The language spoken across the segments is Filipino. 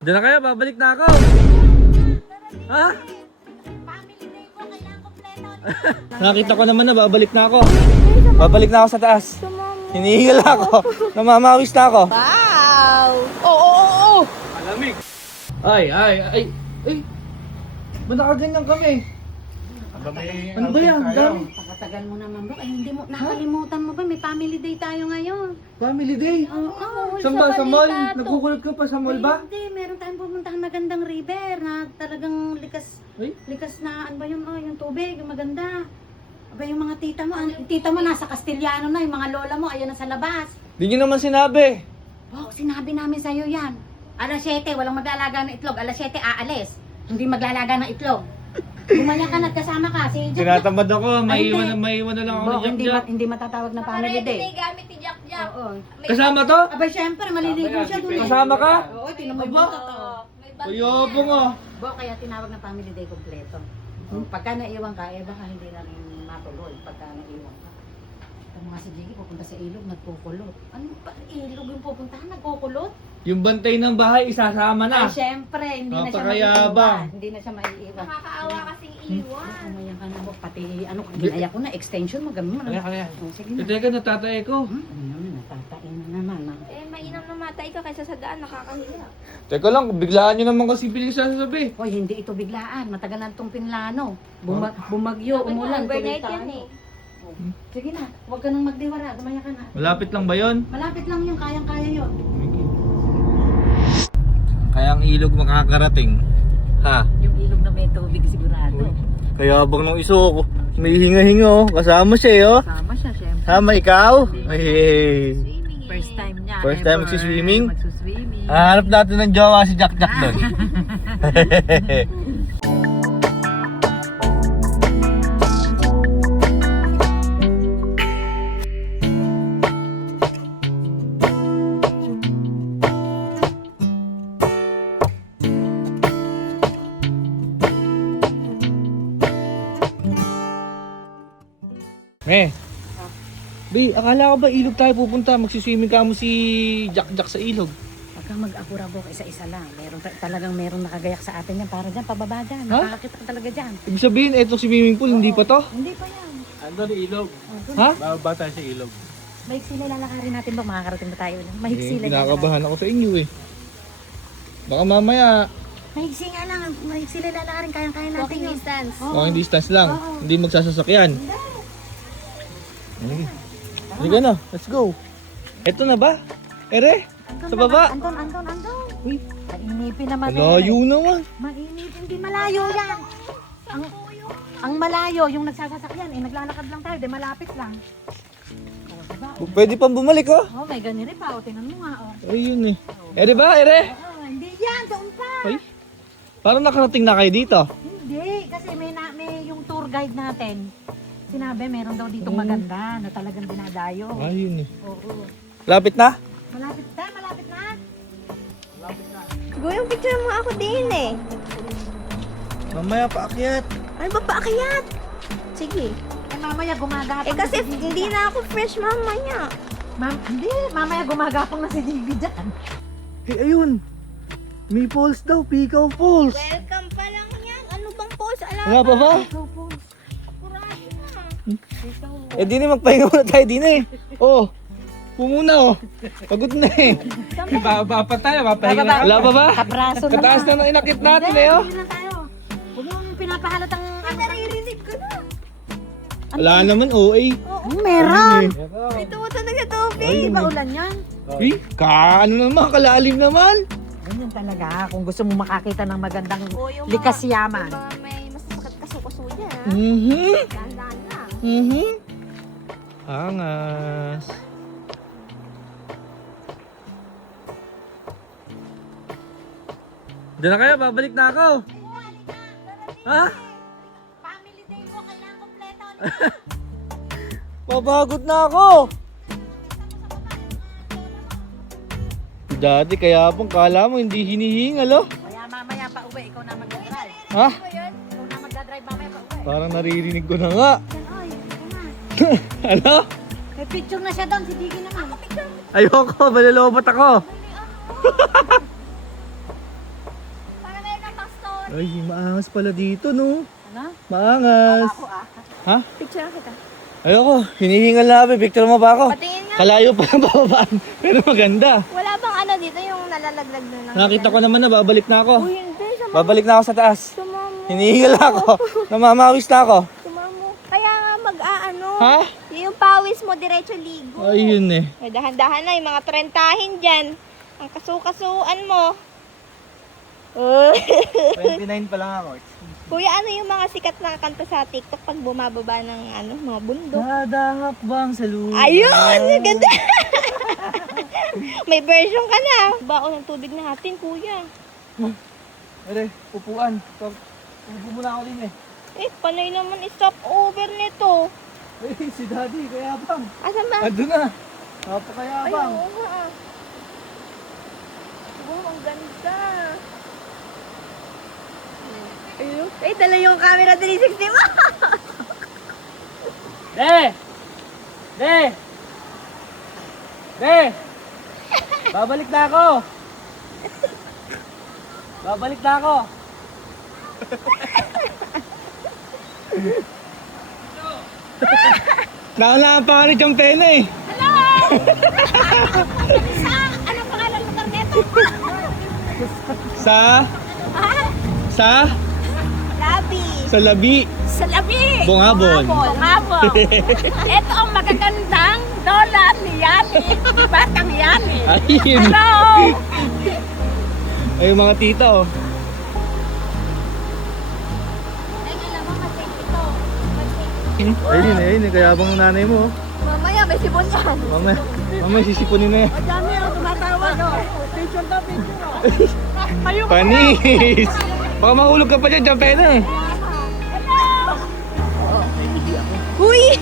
Diyan na kayo, babalik na ako. Ha? Family day ko, kailangan kompleto. Nakita ko naman na babalik na ako. Babalik na ako sa taas. Hinihingal ako. Namamawis na ako. Wow! Oo! Malamig. Ay. Ba't nakaganyan kami? Ano ba yan? Dami. Pagkatagal mo naman bro, ay hindi mo, nakalimutan mo ba? May family day tayo ngayon. Family day. Oo, Saan ba? Sa mall? Balikat. Nagkukulit ka pa sa mall ba? Hindi, meron tayong pupuntahan magandang river na talagang likas Ay? na, ano ba yun, yung tubig, yung maganda. Aba yung mga tita mo, tita mo nasa Castellano na, yung mga lola mo, ayan na sa labas. Di nyo naman sinabi. Oh, sinabi namin sa'yo yan. Alas 7, walang mag-aalaga ng itlog. Alas 7, aalis. Hindi maglalaga ng itlog. Bumaya ka na at kasama ka. Si Jack Jack. Tinatamad ako. Hindi. Maiwan na lang ako Bo, ni hindi, Jack Jack. hindi matatawag na family day. gamit ni Jack Jack. Oo. Kasama to? Aba, syempre, maliligo siya doon. Kasama ka? Oo, tinamay Aba. mo to. May bag Uyobong oh. Bo, kaya tinawag na family day kompleto. Pagka naiwan ka, eh baka hindi na rin matuloy pagka naiwan ka. Ito mga si Jiggy, pupunta sa ilog, nagkukulot. Ano pa, ilog yung pupuntahan, nagkukulot? Yung bantay ng bahay, isasama na. Ay, syempre, hindi na siya Napakayabang. maiiwan. Hindi na siya maiiwan. nakakaawa kasing iwan. Umayan ka na mo, pati ano, ginaya ko na, extension mo, gano'n. Kaya. Oh, sige na. Teka, natatay ko. Ano naman, natatain na naman. Ah. Eh, mainam na matay ka kaysa sa daan, nakakahiya. Teka lang, biglaan nyo naman kasi bilisan sasabi. Hoy, hindi ito biglaan. Matagal na itong pinlano. Bumagyo, umulan. Overnight tuloy yan tayo. eh. Oh, sige na, huwag ka nang magdiwara. Gumaya ka na. Malapit lang ba yon? Malapit lang yung kayang-kaya yun. Kaya ang ilog makakarating. Ha? Yung ilog na may tubig sigurado. Kaya bang nung iso ko, may hinga-hinga oh. Kasama siya eh oh. Sama siya, syempre. Sama ikaw? Ay, First time niya. First time ever. magsi-swimming? Magsuswimming. hanap natin ng jowa si Jack Jack doon. Be, akala ko ba ilog tayo pupunta? Magsiswimming ka mo si Jack Jack sa ilog. Huwag kang mag-apura bro, isa-isa lang. Talagang meron nakagayak sa atin yan para dyan, pababa dyan. Ha? Nakakakita ka talaga dyan. Ibig sabihin, etong swimming pool, hindi pa to? Hindi pa yan. Ando ni ilog. Ha? Bababa tayo sa ilog. Mahigsi na lalakarin natin ba? Makakarating ba tayo? Mahigsi lang. Kinakabahan ako sa inyo eh. Baka mamaya, Mahigsi nga lang. Mahigsi na lalakarin. Kayang-kaya natin Walking yun. distance. walking distance lang. Oo. Hindi magsasasakyan. Sige na, let's go. Eto na ba? Ere? Sa baba? Anton. Uy, Mainipin naman malayo naman. Mainip, hindi malayo yan. Ang malayo, yung nagsasasakyan, eh naglalakad lang tayo, de malapit lang. Oh, diba? Pwede pang bumalik oh. Oh, may ganiri pa, oh, tingnan mo nga, oh. Ayun eh. Ere ba? Ere? Oh, hindi yan, doon pa. Ay, parang nakarating na kayo dito. Hindi, kasi may yung tour guide natin. Sinabi, meron daw dito maganda na talagang dinadayo. Ayun eh. Oo. Lapit na? Malapit na. Kuya, picture mo ako din eh. Mamaya paakyat. Ano ba paakyat? Sige. Eh, mamaya gumagapang Eh kasi na si Gigi hindi dyan. na ako fresh mamaya. Hindi, mamaya gumagapang na si Gigi dyan. Eh ayun. May falls daw, Pikaw Falls. Welcome pa lang yan. Ano bang pause? Alam Wala pa ba? Ikaw po. kurado na. Ikaw. Eh di na magpahinga muna tayo din eh. Oh. Pumuna oh. Pagod na eh. Bababa pa tayo, papahinga na. Wala pa ba? Kapraso na Kataas na nang inakit natin eh oh. Hindi na tayo. Huwag mo nang pinapahalatang Naririnig ko na. Wala naman OA. meron. May tumutunog sa tubig. Ayun Di ba eh. ulan yan? Uy, ano naman, kalalim naman. Ganyan talaga. Kung gusto mo makakita ng magandang O, yung likas mga- yaman. yung mga may masasakit kaso-kaso dyan. Dahan-dahan lang. Angas. Diyan na kayo, babalik na ako. Ha? Family day ko, kailangan kompleto. Papagod na ako. Dati kaya pong kala mo hindi hinihingal oh. Kaya mamaya pa uwi, ikaw na mag-drive. Ha? Ikaw na mag-drive mamaya pa uwi. Parang naririnig ko na nga. Oy, ito na. Ano? May picture na siya doon, si Digi naman. Ayoko, malulobot ako. Ay, maangas pala dito, no? Ano? Maangas. Ako ah. Ha? Picture kita. Ayoko, hinihingal na ako. Picture mo ba ako? Patingin nga. Kalayo pa ang babaan. Pero maganda. Wala bang ano dito yung nalalaglag na ng Nakita ko naman na babalik na ako. Uy, hindi. Babalik na ako sa taas. Sumamo. Hinihingal na ako. Namamawis na ako. Sumamo. Kaya nga mag-aano. Ha? Yung pawis mo diretso ligo. Ayun eh. Ay, dahan-dahan na yung mga trentahin dyan. Ang kasukasuan mo. Oh. 29 pa lang ako. Kuya, ano yung mga sikat na kanta sa TikTok pag bumababa ng ano, mga bundok? Dadahak bang sa lupa? Ayun! Ganda! May version ka na. Baon ng tubig natin, kuya. Ere, upuan. Upo muna ako din eh. Panay naman stop over nito. Ay, si Daddy, kaya bang. Asan ba? Ando na. Ay, Napakayabang. oo nga. Wow, ang ganda. Ayun. Ay, dala yung camera 360 mo. De! De! De! Babalik na ako! Babalik na ako! Naunahan pa ka ni Chong Tena eh. Anong pangalan mo neto? Sa? Sa? Labi. Sa labi. Sa labi! Bungabon. Bungabon! Ito ang magagandang dollar ni Yani. Batang Yani. Ayun. Hello! Ay, yung mga tito. Ay, alam mo, masake ito. Ayun, ayun. Kaya bang nanay mo. Mamaya, may sibon yan. Mamaya sisipunin na yan. Dami ang tumatawag. Picture na picture. Panis! Baka mahulog ka pa dyan, Chong Tena eh. Uy!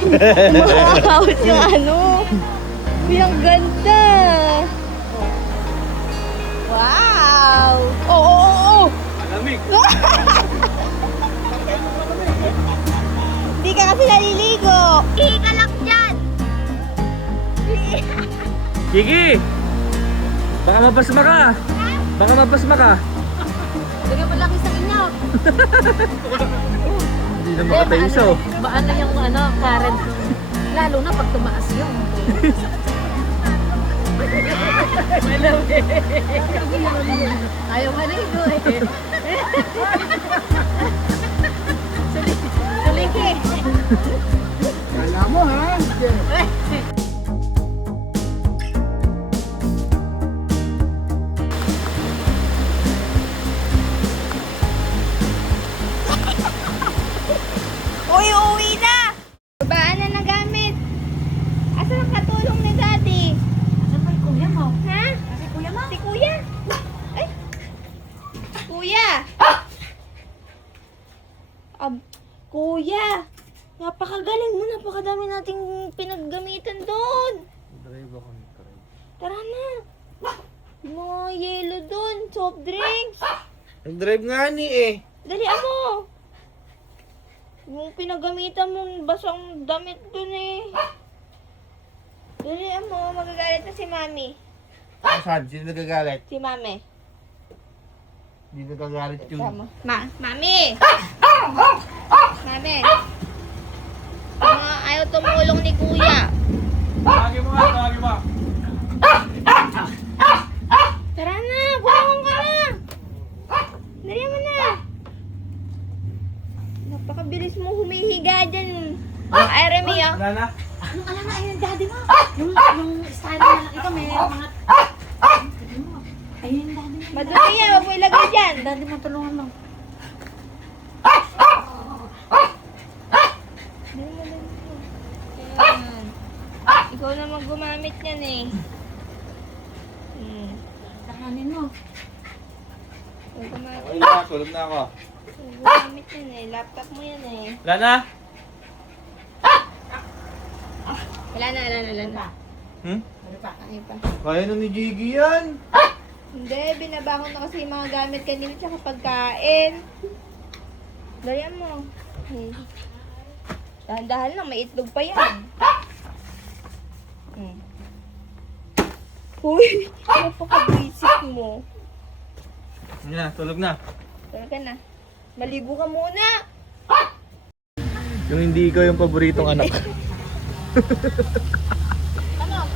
Makakahos yung ano. Uy, ang ganda. Wow! Oo, oo, oo! Malamig. Hindi ka kasi naliligo. Ikalak dyan. Kiki! Baka mapasma ka. Baka mapasma ka. Bigyan mo lang isang inyo. Hindi na makataiso. Baano yung ano, current. Lalo na pag tumaas yung. Ayaw ka ligo eh. Suliki. Alam mo ha? Uy, uwi na! Babaan na ng gamit. Asan ang katulong ni Daddy? Asan ba yung kuya mo? Ha? Kasi kuya mo? Si Kuya? Ay! Kuya! Kuya! Napakagaling mo. Napakadami nating pinaggamitan doon. Tara na. Yung mga yelo doon. Soft drinks. Nag-drive nga ni eh. Dalian mo. Yung pinagamitan mong basang damit doon eh. Dalian mo. Magagalit na si Mami. Saan? Sino nagagalit? Si Mami. Hindi nagagalit Tama. Mami! Mami! Mga ayaw tumulong ni Kuya. Tawagin mo nga, tawagin mo. Tara na! Bumangon ka na! Dali mo na! Napakabilis mo humihiga dyan. Ay, Remy, ah. Wala na? Anong alam na ayun, daddy mo? Yung style na lang ito, may mga... Ayun, daddy mo. Madumi yan. Huwag mo ilagay dyan. Daddy mo, tulungan mo. Ayan. Ikaw naman gumamit yan eh. Tahanin mo. Ikaw gumamit. Ay na, tulog na ako. Ikaw gumamit yan eh. Laptop mo yan eh. Wala na? Wala na. Hmm? Ano pa? Ay pa. Kaya na ni Gigi yan. Hindi, binabangon na kasi yung mga gamit kanina tsaka pagkain. Dalian mo. Dahan-dahan lang, may itlog pa yan. Uy, napaka-basic mo. Yan na, tulog na. Tulog ka na. Maligo ka muna. Yung hindi ko yung paboritong anak. Tanong.